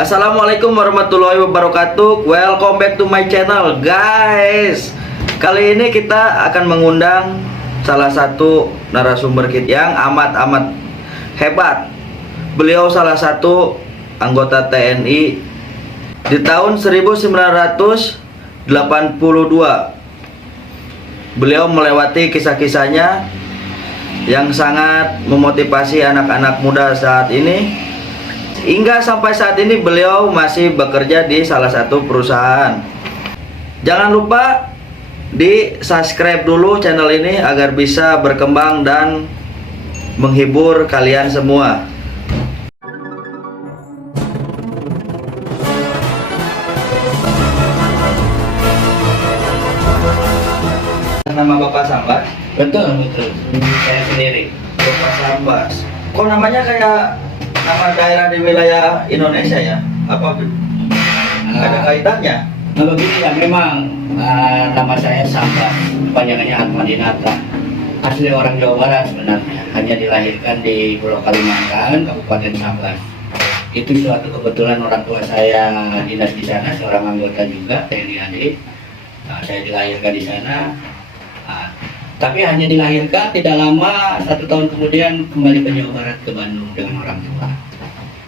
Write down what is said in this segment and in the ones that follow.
Assalamualaikum warahmatullahi wabarakatuh. Welcome back to my channel, guys. Kali ini kita akan mengundang salah satu narasumber kita yang amat hebat. Beliau salah satu anggota TNI di tahun 1982. Beliau melewati kisah-kisahnya yang sangat memotivasi anak-anak muda saat ini. Hingga sampai saat ini beliau masih bekerja di salah satu perusahaan. Jangan lupa di subscribe dulu channel ini agar bisa berkembang dan menghibur kalian semua. Nama Bapak Sambas? Betul. Saya sendiri. Bapak Sambas. Kok namanya kayak nama daerah di wilayah Indonesia ya? Apa ada kaitannya? Kalau begini ya memang nama saya Sambas, kepanjangannya Atmadinata. Asli orang Jawa Barat sebenarnya, hanya dilahirkan di Pulau Kalimantan, Kabupaten Sambas. Itu suatu kebetulan orang tua saya dinas di sana, seorang anggota juga TNI AD. Saya dilahirkan di sana. Tapi hanya dilahirkan, tidak lama, 1 tahun kemudian kembali ke Jawa Barat, ke Bandung dengan orang tua.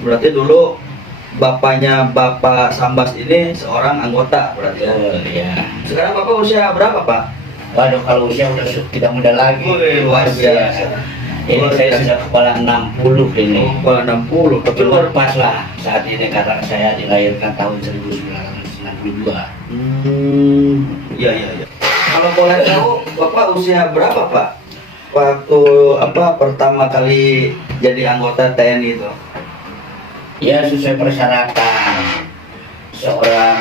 Berarti dulu bapaknya Bapak Sambas ini seorang anggota berarti ya? Oh iya. Sekarang Bapak usia berapa, Pak? Waduh, kalau usia udah tidak muda lagi. Wih, luar biasa. Ini saya sudah kepala 60 ini. Kepala 60, tapi luar Pas lah saat ini karena saya dilahirkan tahun 1992. Iya. Kalau boleh tahu, Bapak usia berapa, Pak? Waktu pertama kali jadi anggota TNI itu? Ya, sesuai persyaratan seorang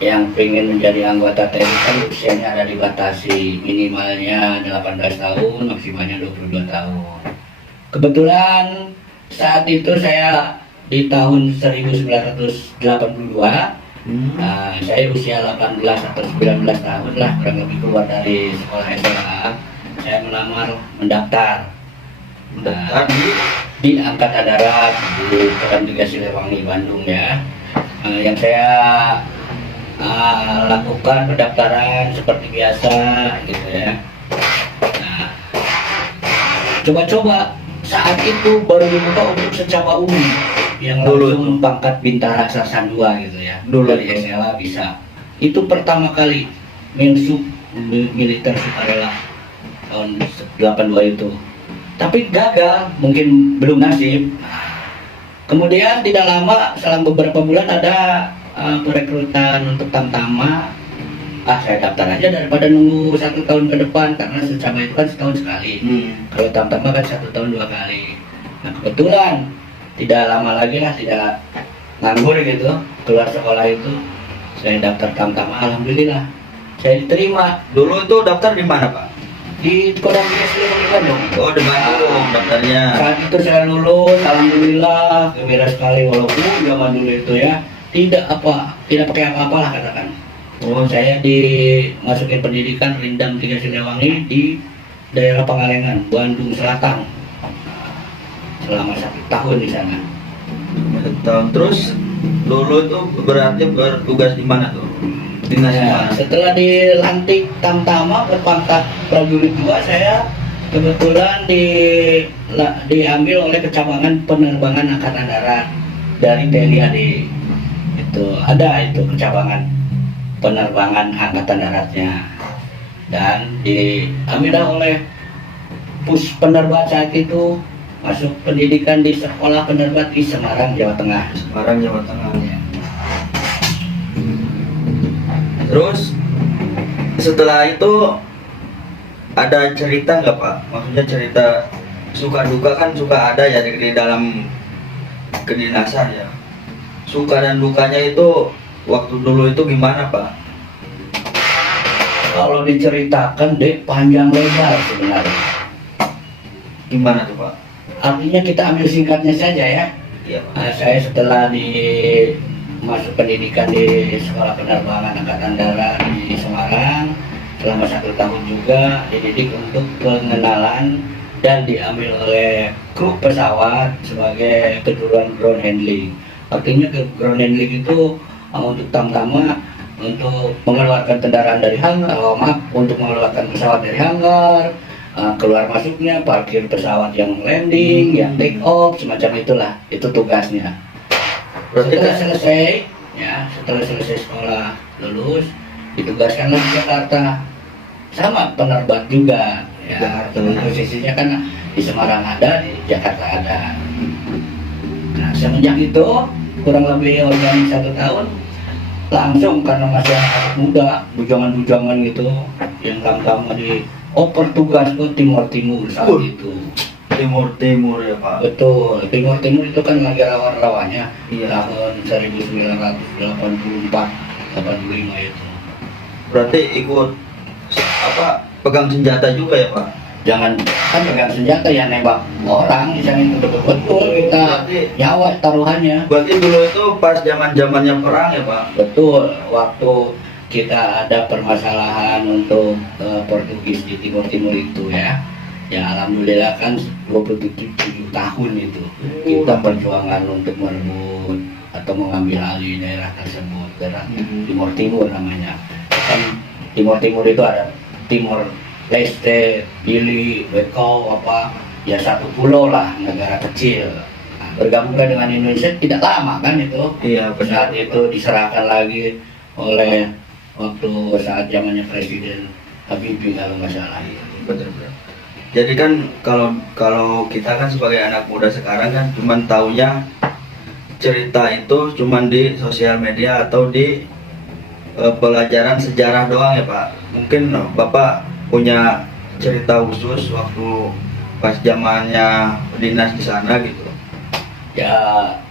yang ingin menjadi anggota TNI kan usianya ada dibatasi, minimalnya 18 tahun, maksimalnya 22 tahun. Kebetulan saat itu saya di tahun 1982. Saya usia 18 atau 19 tahun lah, kurang lebih keluar dari sekolah SMA. Saya mendaftar di Angkatan Darat di Kodam 3 Siliwangi, Bandung ya. Yang saya lakukan pendaftaran seperti biasa gitu ya. Coba-coba saat itu baru dibuka untuk secara umum yang langsung pangkat bintara raksasa 2 gitu ya. Dulu dari SLA bisa. Itu pertama kali Mensub militer sukarela tahun 82 itu. Tapi gagal, mungkin belum nasib. Kemudian tidak lama, selang beberapa bulan ada perekrutan untuk Tamtama. Saya daftar aja daripada nunggu 1 tahun ke depan, karena secama itu kan setahun sekali. Kalau Tamtama kan 1 tahun 2 kali. Nah kebetulan tidak lama lagi lah, tidak nganggur gitu, keluar sekolah itu saya daftar Tamtama, alhamdulillah saya diterima. Dulu itu daftar di mana, Pak? Di Kodam 3 Siliwangi, Bandung. Oh, di Bandung daftarnya. Saat itu saya lulus, alhamdulillah, gembira sekali, walaupun zaman dulu itu ya tidak pakai apa-apa lah katakan. Saya dimasukin pendidikan Rindam 3 Siliwangi di daerah Pangalengan, Bandung Selatan, selama 1 tahun di sana. 1 tahun. Terus dulu itu berarti bertugas di mana tuh? Dinas Ya, setelah dilantik Tamtama berpangkat prajurit 2, saya kebetulan diambil oleh kecabangan penerbangan Angkatan Darat dari TNI AD. Itu ada kecabangan penerbangan Angkatan Daratnya, dan diambil oleh pus penerbat saat itu, masuk pendidikan di sekolah penerbat di Semarang, Jawa Tengah. Ya. Terus setelah itu ada cerita nggak, Pak? Maksudnya cerita suka duka kan suka ada ya di dalam kedinasan ya. Suka dan dukanya itu waktu dulu itu gimana, Pak? Kalau diceritakan deh panjang lebar sebenarnya. Gimana tuh, Pak? Artinya kita ambil singkatnya saja ya. Iya, Pak. Saya setelah masuk pendidikan di sekolah penerbangan Angkatan Darat di Semarang selama 1 tahun juga, dididik untuk pengenalan dan diambil oleh kru pesawat sebagai kejuruan ground handling. Artinya ground handling itu untuk tamtama untuk mengeluarkan kendaraan dari hangar, untuk mengeluarkan pesawat dari hangar, keluar masuknya, parkir pesawat yang landing, yang take off, semacam itulah. Itu tugasnya. Berarti Setelah kan selesai, setelah selesai sekolah lulus, ditugaskanlah di Jakarta. Sama penerbang juga, teman posisinya kan di Semarang ada, di Jakarta ada. Nah, semenjak itu kurang lebih organik 1 tahun, langsung karena masih anak muda, bujangan-bujangan gitu, yang lama di oper tugas ke Timur saat itu. Timur ya Pak. Betul, Timur itu kan lagi rawan-rawannya. Iya. Tahun 1984, 85 itu. Berarti ikut pegang senjata juga ya Pak? Jangan kan pegang senjata ya, nembak orang misalnya, itu betul kita Berarti- nyawa taruhannya. Berarti dulu itu pas zamannya perang ya Pak? Betul, waktu kita ada permasalahan untuk Portugis di Timur itu ya alhamdulillah kan 27 tahun itu kita perjuangan untuk merebut atau mengambil alih daerah tersebut, daerah Timur namanya. Kan Timur itu ada Timor Leste, Gili, Beko, ya satu pulau lah, negara kecil. Nah, bergabung dengan Indonesia tidak lama kan itu. Iya benar. Saat itu diserahkan lagi oleh waktu saat zamannya Presiden Habibie kalau nggak salah. Benar. Jadi kan kalau kita kan sebagai anak muda sekarang kan cuman taunya cerita itu cuman di sosial media atau di pelajaran sejarah doang ya Pak. Mungkin Bapak punya cerita khusus waktu pas zamannya dinas di sana gitu. Ya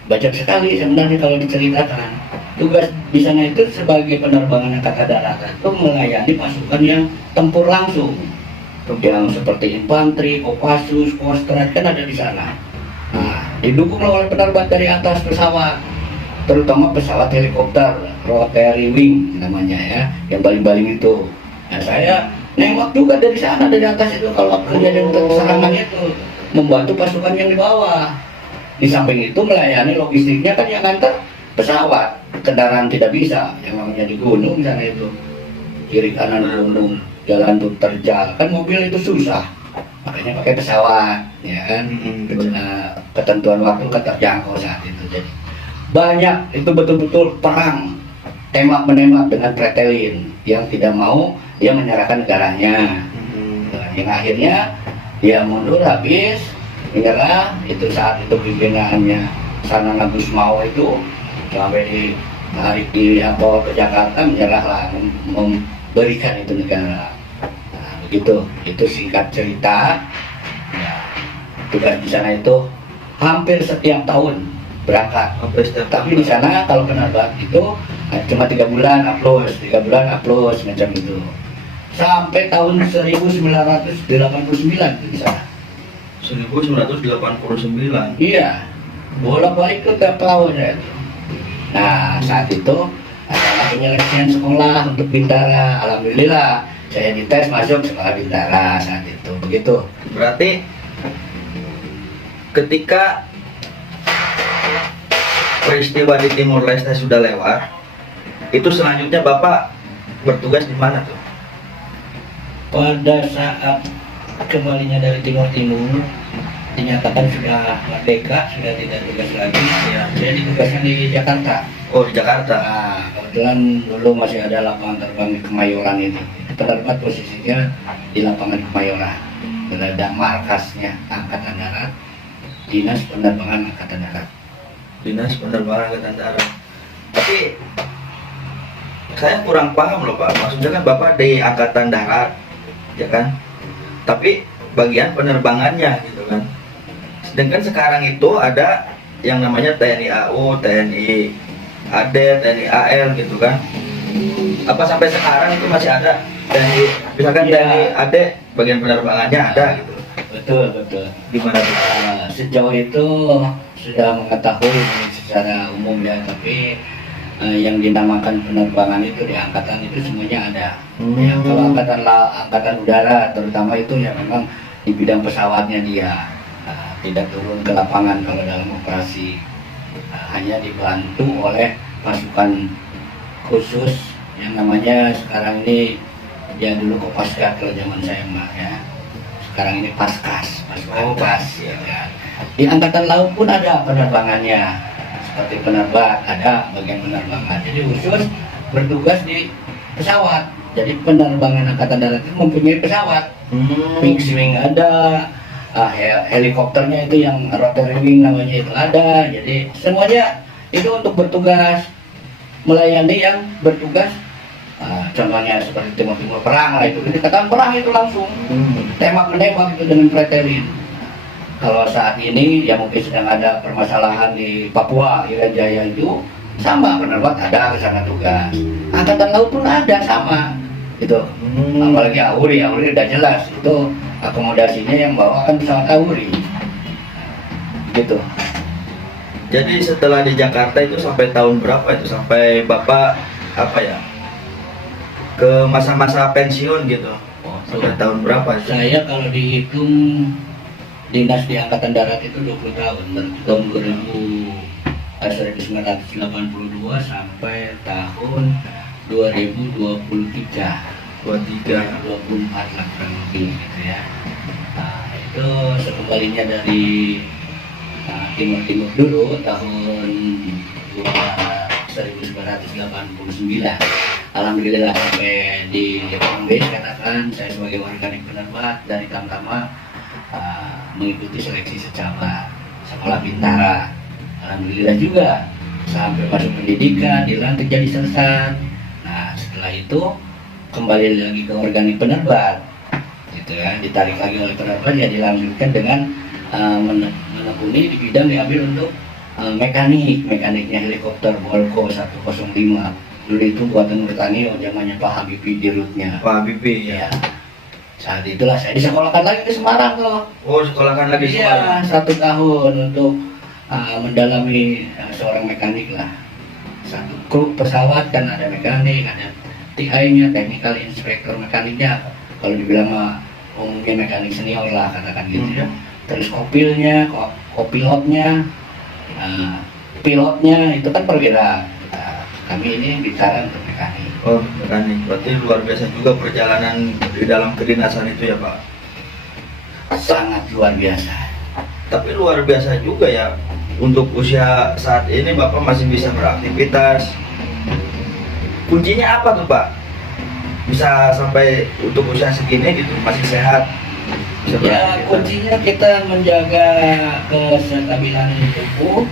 banyak sekali sebenarnya kalau diceritakan. Tugas di sana itu sebagai penerbangan angkatan darat itu melayani pasukan yang tempur langsung, yang seperti infanteri, Kopassus, Kostrad kan ada di sana. Nah, didukung oleh penerbang dari atas pesawat, terutama pesawat helikopter rotary wing namanya ya, yang baling-baling itu. Nah, saya nembak juga dari sana, dari atas itu kalau kejadian serangan itu, membantu pasukan yang di bawah. Di samping itu melayani logistiknya kan yang nganter pesawat, kendaraan tidak bisa, yang namanya di gunung sana itu, kiri kanan gunung, jalan tuh terjal, kan mobil itu susah, makanya pakai pesawat, ya kan. Ketentuan waktu kan terjangkau saat itu, jadi banyak itu betul-betul perang, tembak menembak dengan pretelin, yang tidak mau dia menyerahkan negaranya. Yang akhirnya dia mundur habis menyerah. Itu saat itu pimpinannya Sana Agus Mau itu sampai ditarik bawa ke Jakarta, menyerahlah, memberikan itu negara. Nah, begitu, itu singkat cerita. Ya, tugas di sana itu hampir setiap tahun berangkat. Tapi di sana kalau penerbang itu cuma 3 bulan upload, 3 bulan upload semacam itu. Sampai tahun 1989 di sana. 1989. Iya, bolak-balik ke tiap tahun ya. Nah, saat itu ada penyeleksian sekolah untuk Bintara. Alhamdulillah, saya dites masuk sekolah Bintara saat itu. Begitu. Berarti ketika peristiwa di Timur Leste sudah lewat, itu selanjutnya Bapak bertugas di mana tuh? Pada saat kembalinya dari Timur dinyatakan sudah merdeka, sudah tidak tugas lagi, ya, saya ditugaskan di Jakarta. Oh, di Jakarta. Nah, kebetulan dulu masih ada lapangan terbang di Kemayoran ini. Penerbang posisinya di lapangan Kemayoran. Ada markasnya Angkatan Darat, Dinas Penerbangan Angkatan Darat. Dinas Penerbangan Angkatan Darat. Tapi saya kurang paham loh Pak. Maksudnya kan Bapak di Angkatan Darat, ya kan? Tapi bagian penerbangannya gitu kan. Sedangkan sekarang itu ada yang namanya TNI AU, TNI AD, TNI AL gitu kan. Apa sampai sekarang itu masih ada TNI, misalkan Ya. TNI AD bagian penerbangannya ada gitu. Betul. Gimana tuh? Sejauh itu sudah mengetahui secara umum ya, tapi yang dinamakan penerbangan itu di angkatan itu semuanya ada. Ya, kalau angkatan udara terutama itu ya memang di bidang pesawatnya dia tidak turun ke lapangan kalau dalam operasi. hanya dibantu oleh pasukan khusus yang namanya sekarang ini, dia dulu Kopaska kalau zaman saya mah ya, sekarang ini Paskas, Paskas ya kan. Di angkatan laut pun ada penerbangannya, seperti penerbang, ada bagian penerbangan, jadi khusus bertugas di pesawat. Jadi penerbangan angkatan darat itu mempunyai pesawat, fixed wing ada, helikopternya itu yang rotary wing namanya itu ada. Jadi semuanya itu untuk bertugas melayani yang bertugas, contohnya seperti timur perang lah, itu dikatakan perang itu langsung tembak menembak itu dengan pretelin. Kalau saat ini ya mungkin sedang ada permasalahan di Papua, Irian Jaya itu sama, penerbang ada ke sana tugas. Angkatan laut pun ada sama itu. Apalagi Auri udah jelas itu akomodasinya yang bawa kan pesawat Auri gitu. Jadi setelah di Jakarta itu sampai tahun berapa itu, sampai Bapak apa ya, ke masa-masa pensiun gitu, sampai tahun berapa itu? Saya kalau dihitung dinas di Angkatan Darat itu 20 tahun, dari tahun 1982 sampai tahun 2023. 24 lah kurang lebih gitu ya. Nah, itu sekembalinya dari Timur dulu tahun 1989. Alhamdulillah sampai di Kongbes, katakan saya sebagai organik penerbat dari Tamtama mengikuti seleksi secara sekolah bintara. Alhamdulillah juga sampai masuk pendidikan, dilantik jadi sersat. Nah setelah itu kembali lagi ke organik penerbat, gitu ya, ditarik lagi oleh penerbat, ya dilanjutkan dengan menekuni di bidang diambil untuk mekaniknya helikopter Volco 105. Dulu itu buatan Britania, zamannya Pak Habibie di rutnya. Pak Habibie ya. Saat itulah saya disekolahkan lagi ke Semarang tuh. Oh, sekolahkan lagi Semarang. Iya, 1 tahun untuk mendalami seorang mekanik lah. Satu kru pesawat kan ada mekanik, ada TI-nya, technical inspector mekaniknya. Kalau dibilang umumnya mekanik senior lah katakan gitu ya. Terus kopilnya, kopilotnya, pilotnya itu kan perwira. Kami ini bicara untuk mekanik. Oh, mekanik. Berarti luar biasa juga perjalanan di dalam kedinasan itu ya, Pak? Sangat luar biasa. Tapi luar biasa juga ya, untuk usia saat ini Bapak masih bisa beraktivitas. Kuncinya apa tuh, Pak? Bisa sampai untuk usia segini gitu, masih sehat. Ya, kuncinya kita menjaga kestabilan tubuh.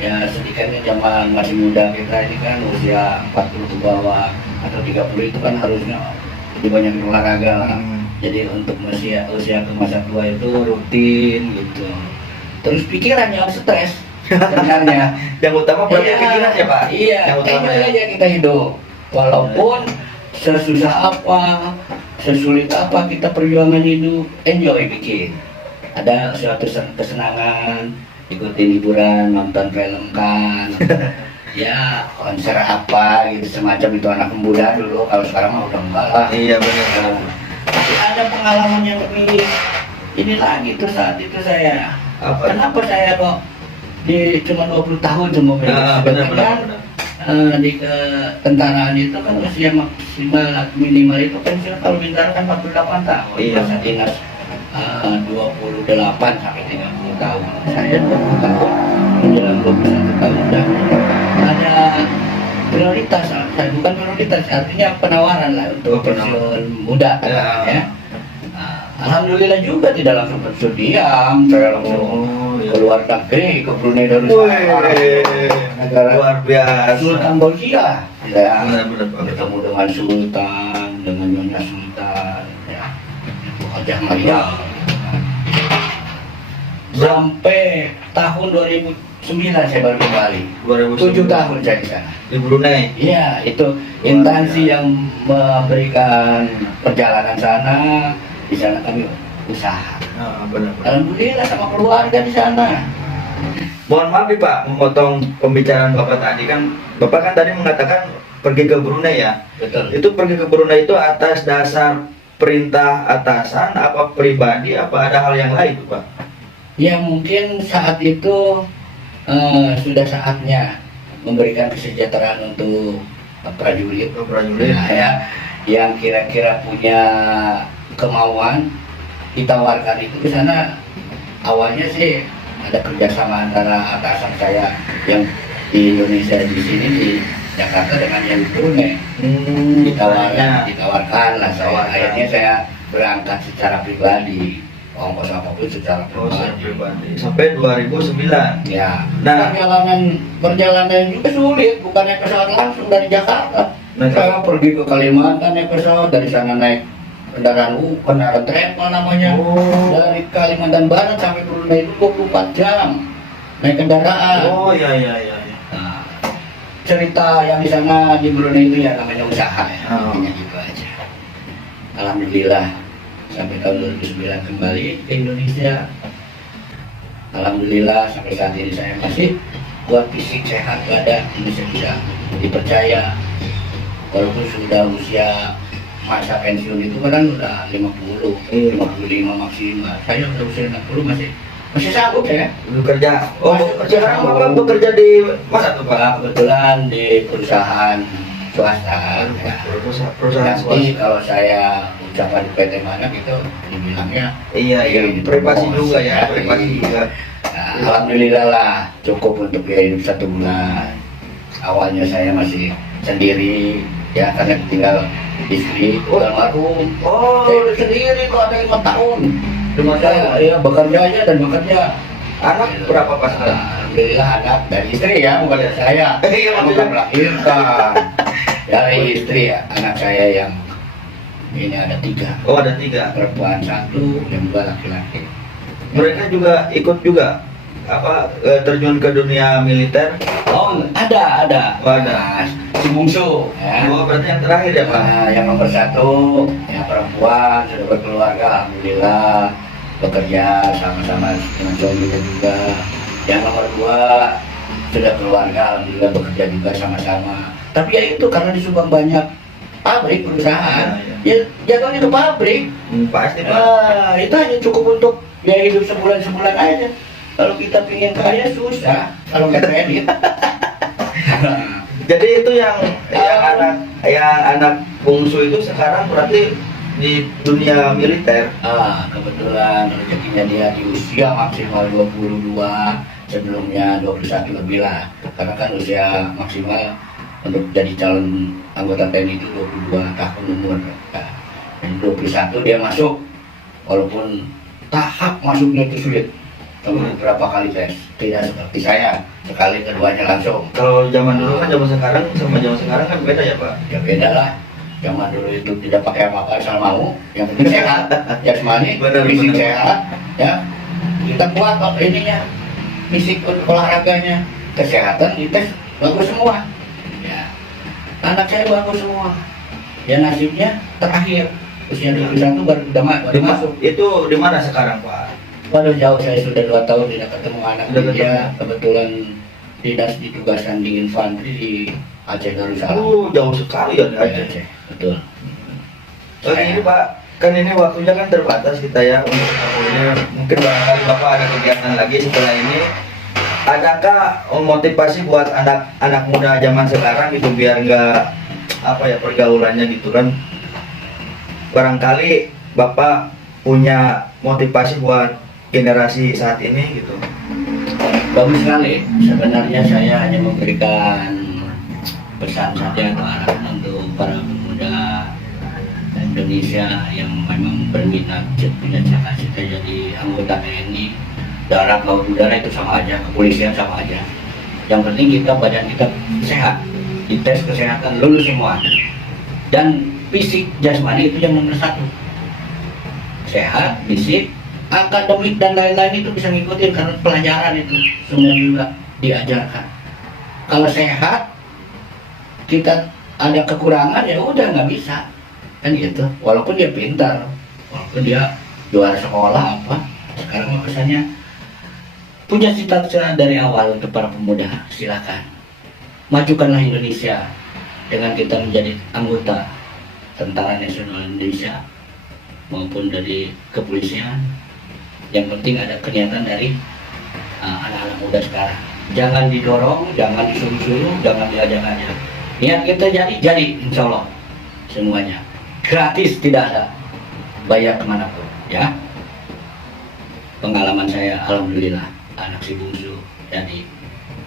Ya, sedikitnya zaman masih muda kita ini kan usia 40 ke bawah atau 30 itu kan harusnya lebih banyak olahraga lah. Jadi untuk usia ke masa tua itu rutin gitu. Terus pikiran yang stres sebenarnya. Yang utama berarti pikiran ya, Pak? Iya, yang utama ya. aja kita hidup. Walaupun sesusah apa, sesulit apa kita perjuangan hidup, enjoy bikin. Ada suatu kesenangan, ikutin hiburan, nonton film kan. Ya, konser apa gitu semacam itu anak muda dulu. Kalau sekarang mah udah enggak lah. Iya benar. Tapi ada pengalaman yang lebih ini lagi tuh saat itu saya. Apa? Kenapa saya kok cuma 20 tahun cuma benar. Di ketentaraan itu kan usia maksimal minimal itu pensiun kalau bintara kan 48 tahun. Iya. Masa dinas 28 sampai 30 tahun. Saya 20 tahun menjelang 21 tahun sudah ada prioritas. Saya bukan prioritas, artinya penawaran lah untuk pensiun muda ya. Alhamdulillah juga tidak langsung pensiun diam, saya langsung keluar negeri ke Brunei Darussalam, negara luar biasa. Sultan Bolkiah, ya, Benar. bertemu dengan Sultan, dengan Nyonya Sultan, ya, Hajah Maria. Sampai tahun 2009 saya baru kembali. 7 tahun saya di sana. Di Brunei. Iya, itu instansi yang memberikan perjalanan sana. Di sana kami usaha. Benar. Alhamdulillah sama keluarga di sana. Mohon maaf nih Pak, memotong pembicaraan Bapak tadi kan. Bapak kan tadi mengatakan pergi ke Brunei ya. Betul. Itu pergi ke Brunei itu atas dasar perintah atasan, apa pribadi, apa ada hal yang lain Pak? Ya mungkin saat itu sudah saatnya memberikan kesejahteraan untuk prajurit. Prajurit. Nah, ya, yang kira-kira punya kemauan ditawarkan itu ke sana. Awalnya sih ada kerjasama antara atasan saya yang di Indonesia di sini di Jakarta dengan yang di Brunei. Ditawarkan lah saya. Akhirnya saya berangkat secara pribadi, ongkos apapun secara pribadi. Sampai 2009. Ya. Nah, perjalanan juga sulit, bukan naik pesawat langsung dari Jakarta. Nah, Saya pergi ke Kalimantan naik pesawat, dari sana naik kendaraan travel namanya. Dari Kalimantan Barat sampai Brunei itu 24 jam naik kendaraan. Oh iya. Nah, cerita yang di sana di Brunei itu ya namanya usaha ya, Oh. intinya gitu aja. Alhamdulillah sampai tahun 2009 kembali ke Indonesia. Alhamdulillah sampai saat ini saya masih buat fisik sehat, badan bisa dipercaya. Walaupun sudah usia masa pensiun itu kan udah 50, 55 maksimal. Saya udah usia 60 masih sanggup ya. Bekerja. Sekarang Bapak bekerja di mana tuh, Pak? Nah, kebetulan di perusahaan swasta. Ya. Perusahaan Nanti swasta. kalau saya ucapan di PT mana gitu, dibilangnya Iya, privasi juga ya, privasi juga. Nah, alhamdulillah lah cukup untuk biaya hidup 1 bulan. Awalnya saya masih sendiri ya karena tinggal istri almarhum. Saya hidup sendiri kok ada 5 tahun. Saya ya bekerja aja dan bekerja. Anak berapa pas? Alhamdulillah anak dari istri ya, bukan dari saya. Iya, Bukan melahirkan dari istri ya. Anak saya yang ini ada 3. Oh, ada 3. Perempuan 1, yang 2 laki-laki. Mereka juga ikut juga terjun ke dunia militer. Oh, ada. Oh, ada. Nah, si bungsu. Ya. Oh, berarti yang terakhir ya, Pak? Nah, yang nomor 1, ya perempuan sudah berkeluarga, alhamdulillah bekerja sama-sama dengan suaminya juga. Yang nomor 2 sudah keluarga, alhamdulillah bekerja juga sama-sama. Tapi ya itu karena di Subang banyak pabrik perusahaan, ya jatuhnya ke pabrik. Pasti, Pak. Nah, itu hanya cukup untuk biaya hidup sebulan aja. Kalau kita pengen kaya susah kalau nggak kredit. Jadi itu yang anak bungsu itu sekarang berarti di dunia militer. Kebetulan rezekinya dia di usia maksimal 22, sebelumnya 21 lebih lah. Karena kan usia maksimal untuk jadi calon anggota TNI itu 22 tahun umur. Nah, dan 21 dia masuk, walaupun tahap masuknya itu sulit. Beberapa kali tes, tidak seperti saya, sekali keduanya langsung. Kalau zaman dulu kan zaman sekarang sama zaman sekarang kan beda ya, Pak? Ya beda lah. Zaman dulu itu tidak pakai apa-apa asal mau, yang penting sehat, jasmani, fisik sehat, ya. Kita kuat kok ininya, fisik olahraganya, kesehatan dites bagus semua. Ya. Anak saya bagus semua. Ya nasibnya terakhir usia 21 baru masuk. Itu di mana sekarang, Pak? Waduh jauh, saya sudah 2 tahun tidak ketemu anak dia. Kebetulan dinas ditugaskan di infanteri di Aceh Darussalam. Jauh sekali ya di Aceh. Betul. Ini Pak, kan ini waktunya kan terbatas kita ya untuk ini. Mungkin barangkali Bapak ada kegiatan lagi setelah ini. Adakah motivasi buat anak muda zaman sekarang itu biar nggak pergaulannya gitu kan? Barangkali Bapak punya motivasi buat generasi saat ini gitu. Bagus sekali. Sebenarnya saya hanya memberikan pesan saja atau arahan untuk para pemuda Indonesia yang memang berminat punya cita-cita jadi anggota TNI. Darat, laut, udara itu sama aja, kepolisian sama aja. Yang penting kita badan kita sehat, dites kesehatan lulus semua. Dan fisik jasmani itu yang nomor 1. Sehat, fisik, akademik dan lain-lain itu bisa ngikutin karena pelajaran itu semua juga diajarkan. Kalau sehat, kita ada kekurangan ya udah nggak bisa kan gitu. Walaupun dia pintar, walaupun dia juara sekolah apa, sekarang pesannya punya cita-cita dari awal untuk para pemuda, silakan majukanlah Indonesia dengan kita menjadi anggota Tentara Nasional Indonesia maupun dari kepolisian. Yang penting ada kenyataan dari anak-anak muda sekarang. Jangan didorong, jangan disuruh-suruh, jangan diajak-ajak. Niat kita jadi, insya Allah semuanya. Gratis, tidak ada bayar kemanapun, ya. Pengalaman saya, alhamdulillah, anak si bungsu jadi.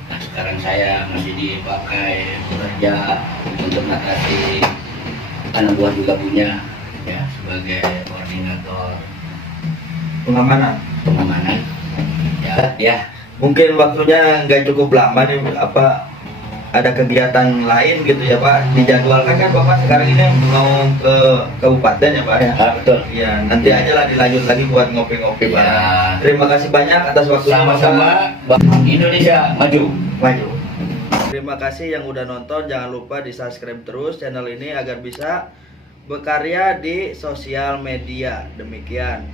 Nah, sekarang saya masih dipakai bekerja untuk mengatasi, anak buah juga punya, ya, sebagai koordinator pengamanan. Ya. Mungkin waktunya nggak cukup lama nih, apa ada kegiatan lain gitu ya Pak, dijadwalkan kan Bapak sekarang ini mau ke kabupaten ya Pak ya? Betul. Iya, nanti aja lah dilanjut lagi buat ngopi-ngopi Pak. Ya. Terima kasih banyak atas waktunya Sama-sama, Bapak. Indonesia maju. Maju. Terima kasih yang udah nonton, jangan lupa di subscribe terus channel ini agar bisa berkarya di sosial media. Demikian.